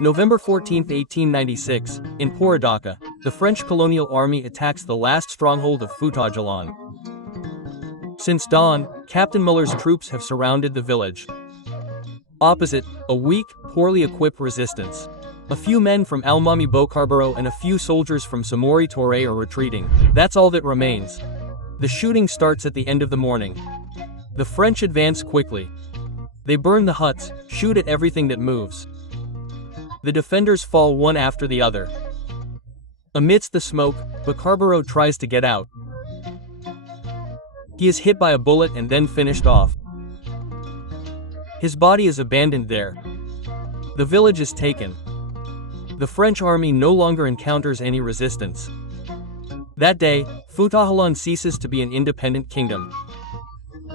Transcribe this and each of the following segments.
November 14, 1896, in Porodaka, the French colonial army attacks the last stronghold of Fouta-Djallon. Since dawn, Captain Muller's troops have surrounded the village. Opposite, a weak, poorly equipped resistance. A few men from Almamy Boubacar Biro and a few soldiers from Samori Touré are retreating. That's all that remains. The shooting starts at the end of the morning. The French advance quickly. They burn the huts, shoot at everything that moves. The defenders fall one after the other. Amidst the smoke, Boubacar Biro tries to get out. He is hit by a bullet and then finished off. His body is abandoned there. The village is taken. The French army no longer encounters any resistance. That day, Fouta-Djallon ceases to be an independent kingdom.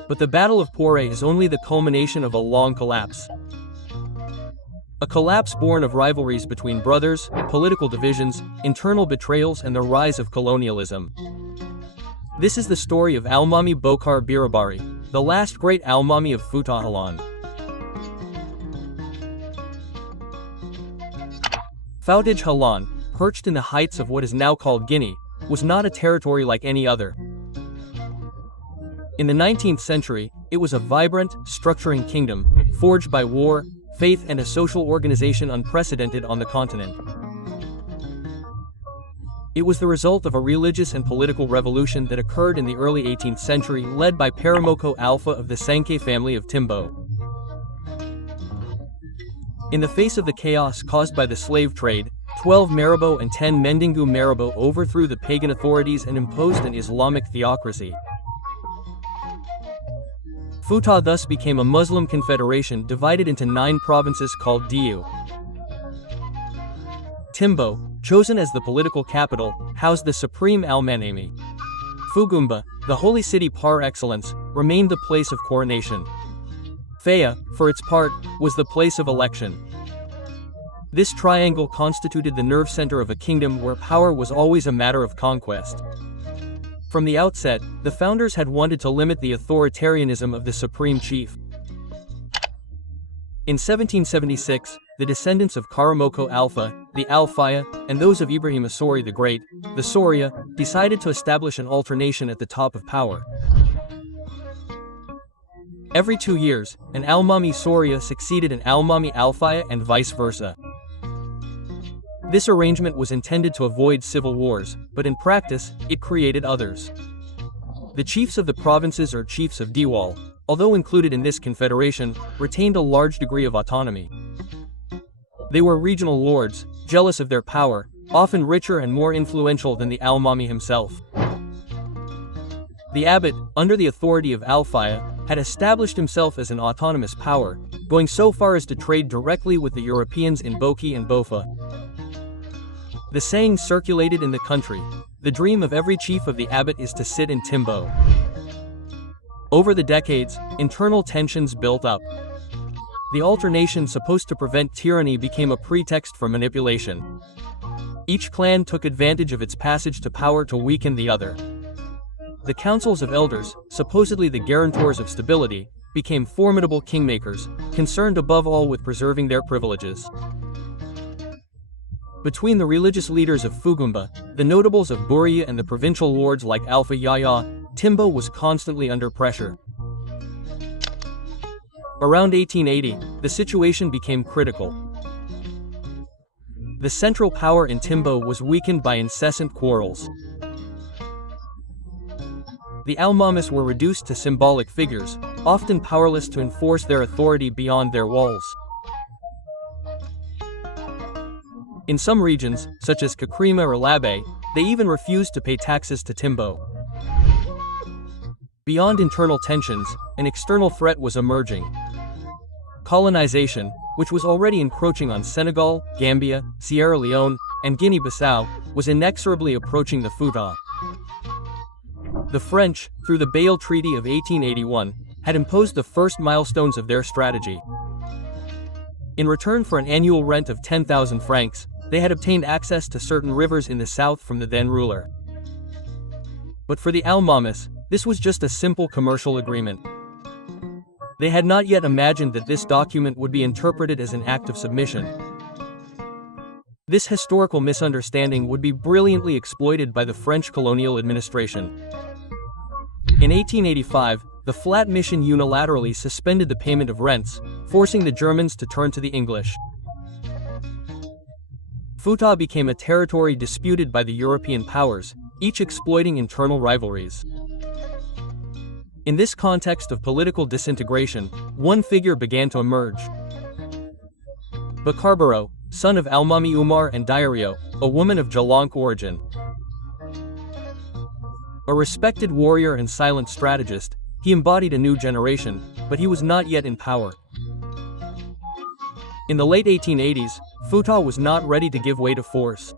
But the Battle of Poré is only the culmination of a long collapse. A collapse born of rivalries between brothers, political divisions, internal betrayals, and the rise of colonialism. This is the story of Almamy Boubacar Biro, the last great Almamy of Fouta-Djallon. Fouta-Djallon, perched in the heights of what is now called Guinea, was not a territory like any other. In the 19th century, it was a vibrant, structuring kingdom, forged by war, faith, and a social organization unprecedented on the continent. It was the result of a religious and political revolution that occurred in the early 18th century, led by Paramoko Alpha of the Sankey family of Timbo. In the face of the chaos caused by the slave trade, 12 Marabo and 10 Mendingu Marabo overthrew the pagan authorities and imposed an Islamic theocracy. Fouta thus became a Muslim confederation divided into 9 provinces called Diu. Timbo, chosen as the political capital, housed the supreme Almanami. Fugumba, the holy city par excellence, remained the place of coronation. Faya, for its part, was the place of election. This triangle constituted the nerve center of a kingdom where power was always a matter of conquest. From the outset, the founders had wanted to limit the authoritarianism of the supreme chief. In 1776, the descendants of Karamoko Alpha, the Al-Faya, and those of Ibrahim Asori the Great, the Soria, decided to establish an alternation at the top of power. Every 2 years, an Almamy Soria succeeded an Almamy Al-Faya and vice versa. This arrangement was intended to avoid civil wars, but in practice, it created others. The chiefs of the provinces or chiefs of Diwal, although included in this confederation, retained a large degree of autonomy. They were regional lords, jealous of their power, often richer and more influential than the Almamy himself. The abbot, under the authority of Al-Faya, had established himself as an autonomous power, going so far as to trade directly with the Europeans in Boki and Bofa. The saying circulated in the country, the dream of every chief of the abbot is to sit in Timbo. Over the decades, internal tensions built up. The alternation supposed to prevent tyranny became a pretext for manipulation. Each clan took advantage of its passage to power to weaken the other. The councils of elders, supposedly the guarantors of stability, became formidable kingmakers, concerned above all with preserving their privileges. Between the religious leaders of Fugumba, the notables of Buria, and the provincial lords like Alpha Yaya, Timbo was constantly under pressure. Around 1880, the situation became critical. The central power in Timbo was weakened by incessant quarrels. The Almamis were reduced to symbolic figures, often powerless to enforce their authority beyond their walls. In some regions, such as Kakrima or Labe, they even refused to pay taxes to Timbo. Beyond internal tensions, an external threat was emerging. Colonization, which was already encroaching on Senegal, Gambia, Sierra Leone, and Guinea-Bissau, was inexorably approaching the Fouta. The French, through the Bâle Treaty of 1881, had imposed the first milestones of their strategy. In return for an annual rent of 10,000 francs, they had obtained access to certain rivers in the south from the then ruler. But for the Almamis, this was just a simple commercial agreement. They had not yet imagined that this document would be interpreted as an act of submission. This historical misunderstanding would be brilliantly exploited by the French colonial administration. In 1885, the Flat Mission unilaterally suspended the payment of rents, forcing the Germans to turn to the English. Fouta became a territory disputed by the European powers, each exploiting internal rivalries. In this context of political disintegration, one figure began to emerge. Boubacar Biro, son of Almamy Umar and Diario, a woman of Jalank origin. A respected warrior and silent strategist, he embodied a new generation, but he was not yet in power. In the late 1880s, Fouta was not ready to give way to force.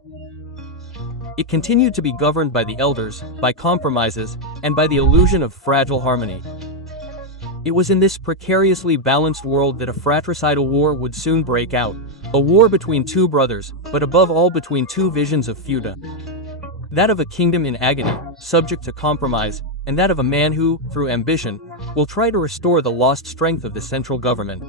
It continued to be governed by the elders, by compromises, and by the illusion of fragile harmony. It was in this precariously balanced world that a fratricidal war would soon break out, a war between two brothers, but above all between two visions of Fouta. That of a kingdom in agony, subject to compromise, and that of a man who, through ambition, will try to restore the lost strength of the central government.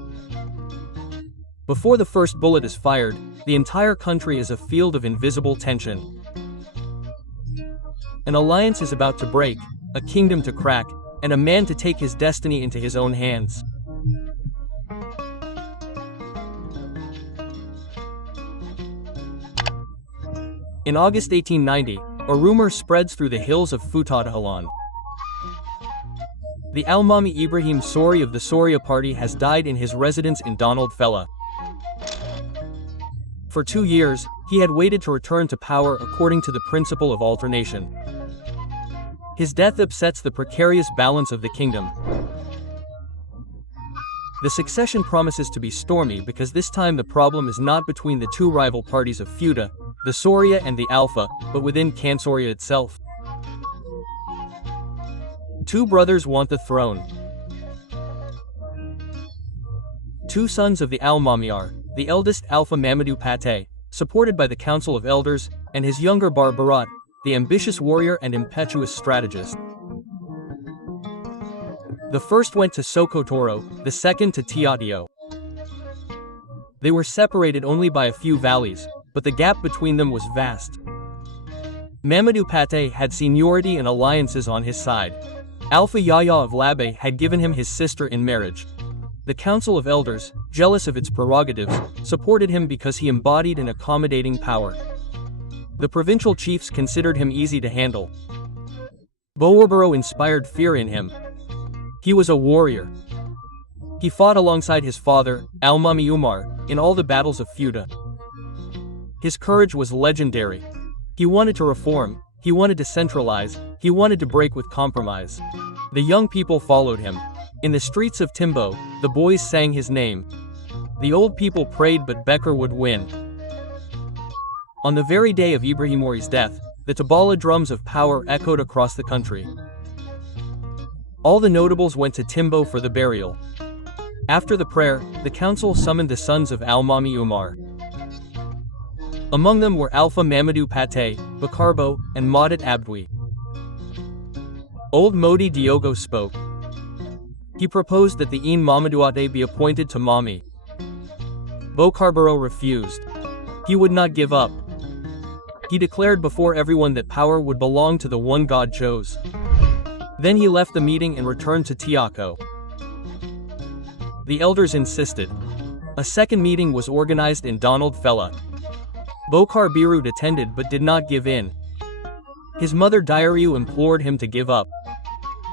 Before the first bullet is fired, the entire country is a field of invisible tension. An alliance is about to break, a kingdom to crack, and a man to take his destiny into his own hands. In August 1890, a rumor spreads through the hills of Fouta to Halan. The Almamy Ibrahim Sori of the Soria party has died in his residence in Donald Fella. For 2 years, he had waited to return to power according to the principle of alternation. His death upsets the precarious balance of the kingdom. The succession promises to be stormy because this time the problem is not between the two rival parties of Fouta, the Soria and the Alpha, but within Kansoria itself. Two brothers want the throne. Two sons of the Almamy are, the eldest Alpha Mamadou Pate, supported by the Council of Elders, and his younger Barbarat, the ambitious warrior and impetuous strategist. The first went to Sokotoro, the second to Tiatio. They were separated only by a few valleys, but the gap between them was vast. Mamadou Pate had seniority and alliances on his side. Alpha Yahya of Labe had given him his sister in marriage. The Council of Elders, jealous of its prerogatives, supported him because he embodied an accommodating power. The provincial chiefs considered him easy to handle. Boubacar inspired fear in him. He was a warrior. He fought alongside his father, Almamy Umar, in all the battles of Fouta. His courage was legendary. He wanted to reform, he wanted to centralize, he wanted to break with compromise. The young people followed him. In the streets of Timbo, the boys sang his name. The old people prayed but Becker would win. On the very day of Ibrahim Mori's death, the tabala drums of power echoed across the country. All the notables went to Timbo for the burial. After the prayer, the council summoned the sons of Almamy Umar. Among them were Alpha Mamadou Pate, Bakarbo, and Madat Abdwi. Old Modi Diogo spoke. He proposed that the Een Mamadouate be appointed to Mami. Boubacar Biro refused. He would not give up. He declared before everyone that power would belong to the one God chose. Then he left the meeting and returned to Tiako. The elders insisted. A second meeting was organized in Donald Fella. Boubacar Biro attended but did not give in. His mother Diariou implored him to give up.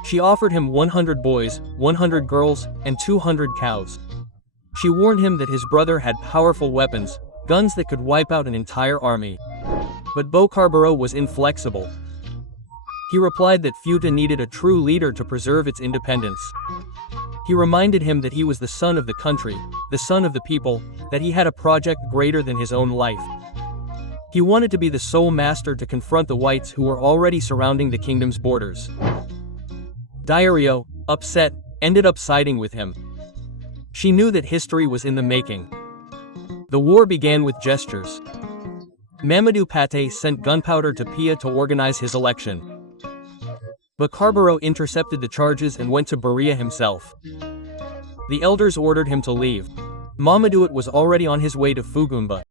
She offered him 100 boys, 100 girls, and 200 cows. She warned him that his brother had powerful weapons, guns that could wipe out an entire army. But Boubacar Biro was inflexible. He replied that Fouta needed a true leader to preserve its independence. He reminded him that he was the son of the country, the son of the people, that he had a project greater than his own life. He wanted to be the sole master to confront the whites who were already surrounding the kingdom's borders. Diario, upset, ended up siding with him. She knew that history was in the making. The war began with gestures. Mamadou Pate sent gunpowder to Pia to organize his election. Boubacar Biro intercepted the charges and went to Berea himself. The elders ordered him to leave. Mamadouat was already on his way to Fugumba.